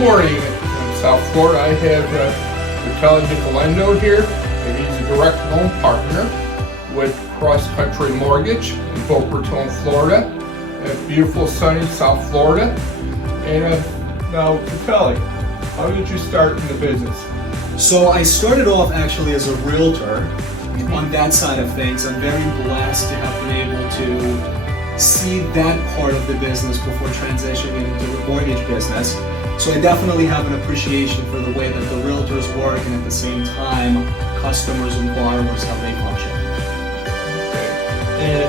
morning in South Florida, I have Vitaliy Nikolaenko here, and he's a direct loan partner with Cross Country Mortgage in Boca Raton, Florida. Beautiful sunny South Florida. And now, Vitaliy, how did you start in the business? So I started off actually as a realtor on that side of things. I'm very blessed to have been able to see that part of the business before transitioning into the mortgage business. So I definitely have an appreciation for the way that the realtors work, and at the same time, customers and borrowers, how they function. And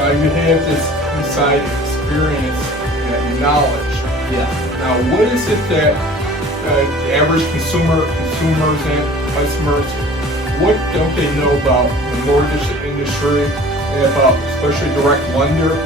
now you have this inside experience and knowledge. Yeah. Now, what is it that the average consumers and customers, what don't they know about the mortgage industry and about especially direct lender?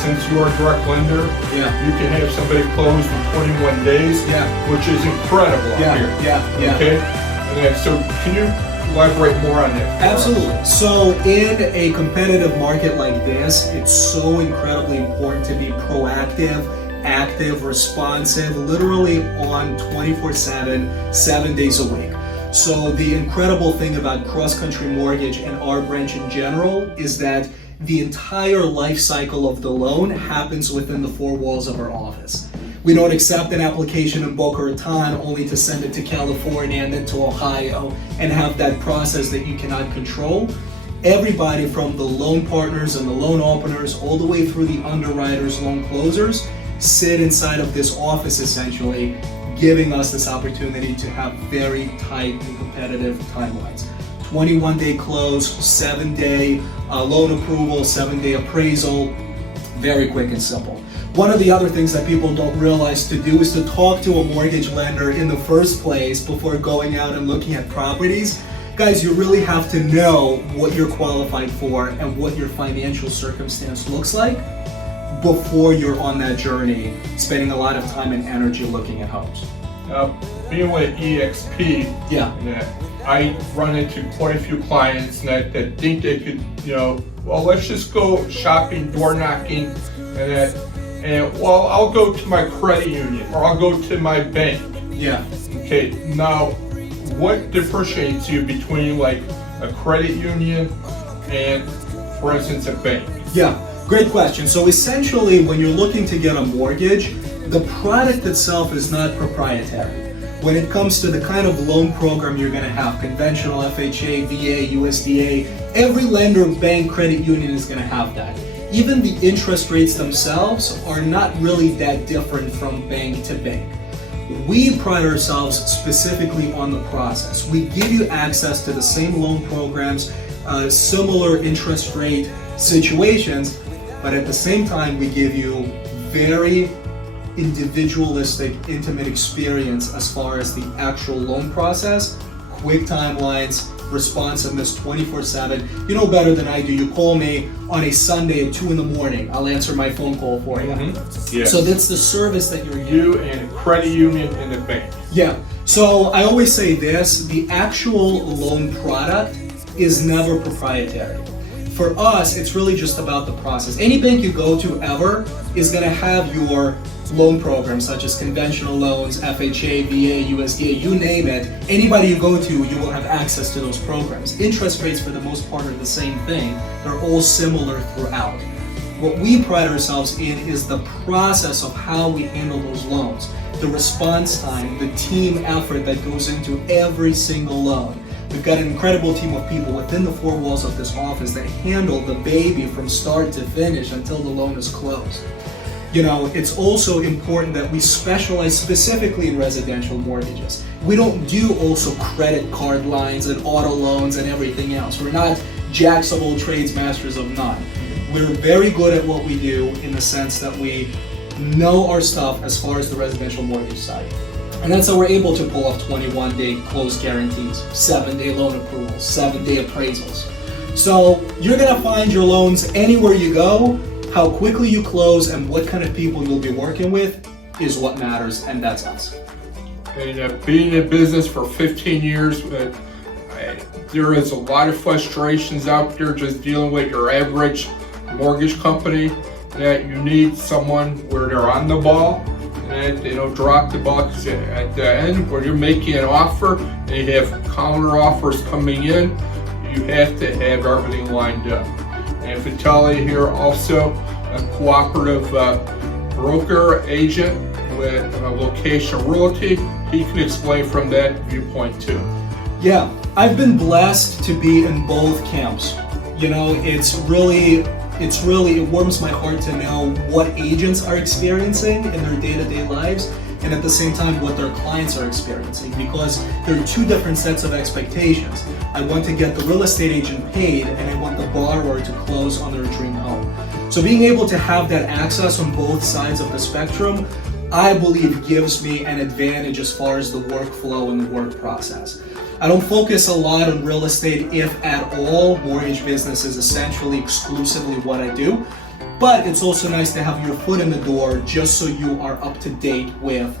Since you are a direct lender, yeah, you can have somebody closed in 21 days, yeah, which is incredible out here. Yeah. Okay? And then, so can you elaborate more on that? Absolutely. So in a competitive market like this, it's so incredibly important to be proactive, active, responsive, literally on 24/7, 7 days a week. So the incredible thing about Cross Country Mortgage and our branch in general is that the entire life cycle of the loan happens within the four walls of our office. We don't accept an application in Boca Raton only to send it to California and then to Ohio and have that process that you cannot control. Everybody from the loan partners and the loan openers all the way through the underwriters, loan closers, sit inside of this office essentially, giving us this opportunity to have very tight and competitive timelines. 21-day close, 7-day loan approval, 7-day appraisal, very quick and simple. One of the other things that people don't realize to do is to talk to a mortgage lender in the first place before going out and looking at properties. Guys, you really have to know what you're qualified for and what your financial circumstance looks like before you're on that journey, spending a lot of time and energy looking at homes. Being with EXP, yeah, I run into quite a few clients that think they could, well, let's just go shopping, door knocking, and well, I'll go to my credit union or I'll go to my bank. Yeah. Okay, now what differentiates you between like a credit union and, for instance, a bank? Yeah, great question. So essentially, when you're looking to get a mortgage, the product itself is not proprietary. When it comes to the kind of loan program you're going to have, conventional, FHA, VA, USDA, every lender, bank, credit union is going to have that. Even the interest rates themselves are not really that different from bank to bank. We pride ourselves specifically on the process. We give you access to the same loan programs, similar interest rate situations, but at the same time we give you very individualistic, intimate experience as far as the actual loan process, quick timelines, responsiveness 24/7. You know better than I do. You call me on a Sunday at 2 in the morning. I'll answer my phone call for you. Mm-hmm. Yeah. So that's the service that you're getting. You and credit union and the bank. Yeah. So I always say this, the actual loan product is never proprietary. For us, it's really just about the process. Any bank you go to ever is going to have your loan programs such as conventional loans, FHA, VA, USDA, you name it. Anybody you go to, you will have access to those programs. Interest rates for the most part are the same thing. They're all similar throughout. What we pride ourselves in is the process of how we handle those loans, the response time, the team effort that goes into every single loan. We've got an incredible team of people within the four walls of this office that handle the baby from start to finish until the loan is closed. It's also important that we specialize specifically in residential mortgages. We don't do also credit card lines and auto loans and everything else. We're not jacks of all trades, masters of none. We're very good at what we do in the sense that we know our stuff as far as the residential mortgage side. And that's how we're able to pull off 21-day close guarantees, 7-day loan approvals, 7-day appraisals. So you're gonna find your loans anywhere you go. How quickly you close and what kind of people you'll be working with is what matters, and that's us. And being in business for 15 years, there is a lot of frustrations out there just dealing with your average mortgage company, that you need someone where they're on the ball and drop the bucks at the end where you're making an offer and you have counter offers coming in. You have to have everything lined up. And Vitaliy here, also a cooperative broker agent with location royalty. He can explain from that viewpoint too. Yeah, I've been blessed to be in both camps. It warms my heart to know what agents are experiencing in their day-to-day lives, and at the same time what their clients are experiencing, because there are two different sets of expectations. I want to get the real estate agent paid, and I want the borrower to close on their dream home. So being able to have that access on both sides of the spectrum, I believe gives me an advantage as far as the workflow and the work process. I don't focus a lot on real estate, if at all. Mortgage business is essentially exclusively what I do, but it's also nice to have your foot in the door just so you are up to date with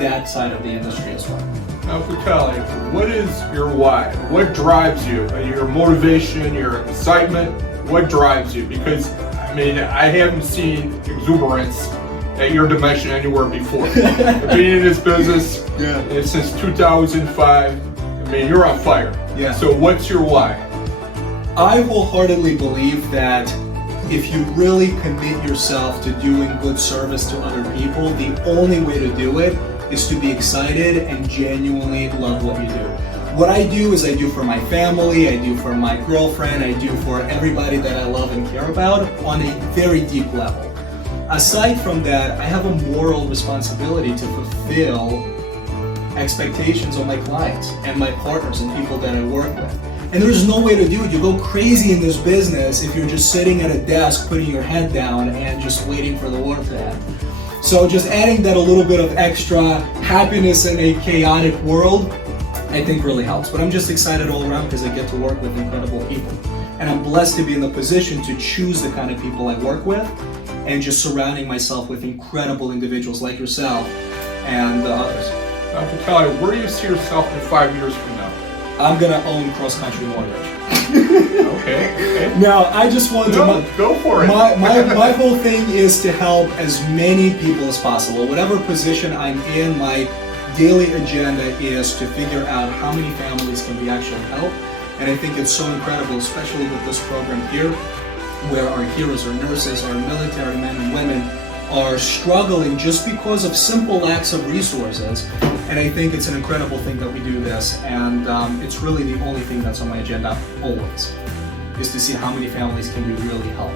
that side of the industry as well. Now, Vitaliy, what is your why? What drives you? Your motivation, your excitement? What drives you? Because I haven't seen exuberance at your dimension anywhere before. Being in this business since 2005, you're on fire. Yeah. So what's your why? I wholeheartedly believe that if you really commit yourself to doing good service to other people, the only way to do it is to be excited and genuinely love what you do. What I do is I do for my family, I do for my girlfriend, I do for everybody that I love and care about on a very deep level. Aside from that, I have a moral responsibility to fulfill expectations of my clients and my partners and people that I work with. And there's no way to do it. You go crazy in this business if you're just sitting at a desk, putting your head down and just waiting for the work to end. So just adding that a little bit of extra happiness in a chaotic world, I think really helps. But I'm just excited all around because I get to work with incredible people. And I'm blessed to be in the position to choose the kind of people I work with, and just surrounding myself with incredible individuals like yourself and others. Vitaliy, where do you see yourself in 5 years from now? I'm gonna own cross-country mortgage. Okay. Now, I just want to... Go for it. My whole thing is to help as many people as possible. Whatever position I'm in, my daily agenda is to figure out how many families can we actually help. And I think it's so incredible, especially with this program here, where our heroes, our nurses, our military men and women are struggling just because of simple lacks of resources. And I think it's an incredible thing that we do this, and it's really the only thing that's on my agenda always, is to see how many families can we really help.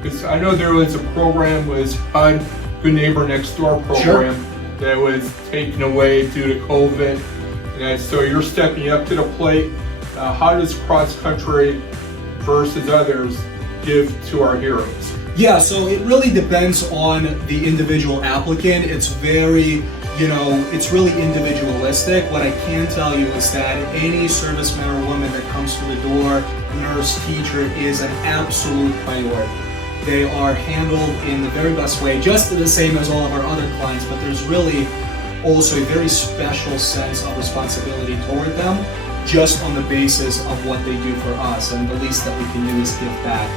Because I know there was a program, was HUD, Good Neighbor Next Door program, that was taken away due to COVID, and so you're stepping up to the plate. How does cross country versus others give to our heroes? Yeah, so it really depends on the individual applicant. It's very, it's really individualistic. What I can tell you is that any serviceman or woman that comes through the door, nurse, teacher, is an absolute priority. They are handled in the very best way, just the same as all of our other clients, but there's really also a very special sense of responsibility toward them, just on the basis of what they do for us, and the least that we can do is give back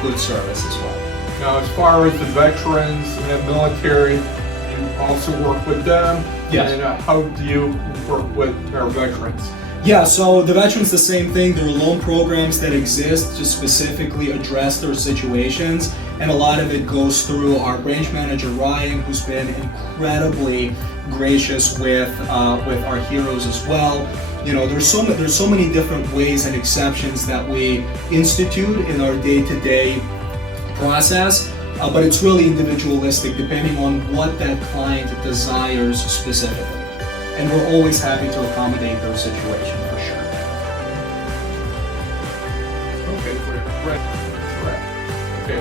good service as well. Now, as far as the veterans and military, you also work with them. Yes. And how do you work with our veterans? Yeah, so the veterans, the same thing. There are loan programs that exist to specifically address their situations, and a lot of it goes through our branch manager, Ryan, who's been incredibly gracious with our heroes as well. There's so many different ways and exceptions that we institute in our day-to-day process, but it's really individualistic depending on what that client desires specifically. And we're always happy to accommodate their situation for sure. Okay, great. Okay.